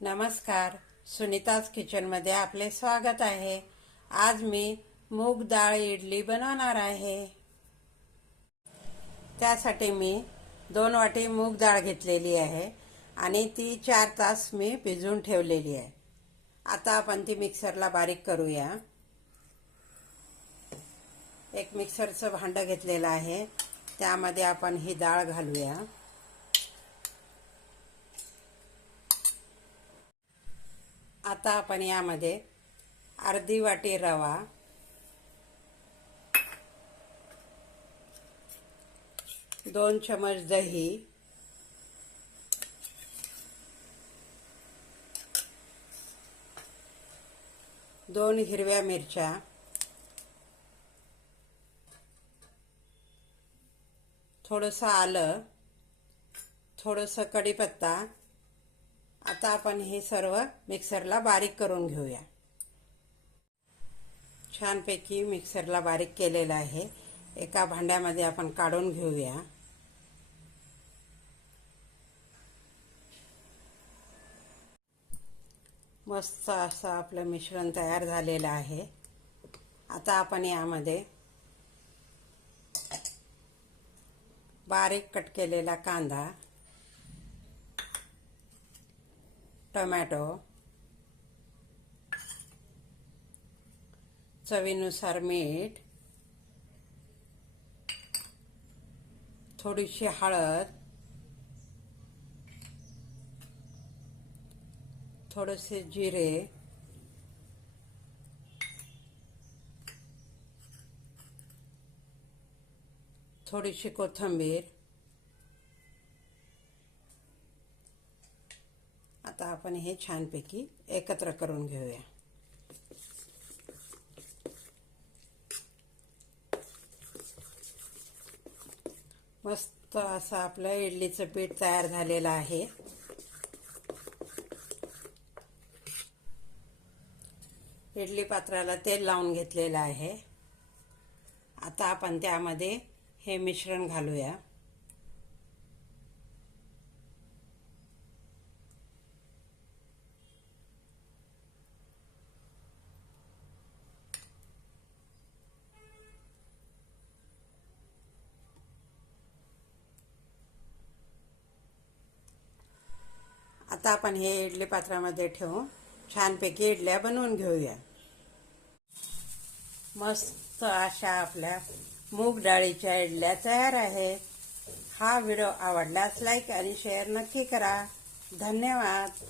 नमस्कार, सुनीताज किचनमध्ये आपले स्वागत आहे। आज मी मूग डाळ इडली बनवणार आहे। त्यासाठी मी 2 वाटी मूग डाळ घेतलेली आहे आणि ती 4 तास मी भिजवून ठेवलेली आहे। आता आपण ती मिक्सरला बारीक करूया। एक मिक्सरचं भांडं घेतलेलं आहे, त्यामध्ये आपण ही डाळ घालूया। आता आपण यामध्ये अर्धी वाटी रवा, 2 चमच दही, 2 हिरव्या मिरच्या, थोडंसं आलं, थोडंसं कढीपत्ता। आता आपण हे सर्व मिक्सरला बारीक करून घेऊया। छानपैकी मिक्सरला बारीक केलेलं आहे। एका भांड्यामध्ये आपण काढून घेऊया। मस्त असं आपलं मिश्रण तयार झालेलं आहे। आता आपण यामध्ये बारीक कट केलेला कांदा, टोमॅटो, चवीनुसार मीठ, थोडीशी हळद, थोडेसे जिरे, थोडीशी कोथिंबीर। आता आपण हे छानपैकी एकत्र करून घेऊया। मस्त असं आपलं इडलीचं पीठ तयार झालेलं आहे। इडली पात्राला तेल लावून घेतलेलं आहे। आता आपण त्यामध्ये हे मिश्रण घालूया। आता आपण हे इडली पात्रामध्ये ठेवून छानपैकी इडल्या बनवून घेऊया। मस्त अशा आपल्या मूग डाळीच्या इडल्या तयार आहेत। हा व्हिडिओ आवडल्यास लाईक आणि शेअर नक्की करा। धन्यवाद।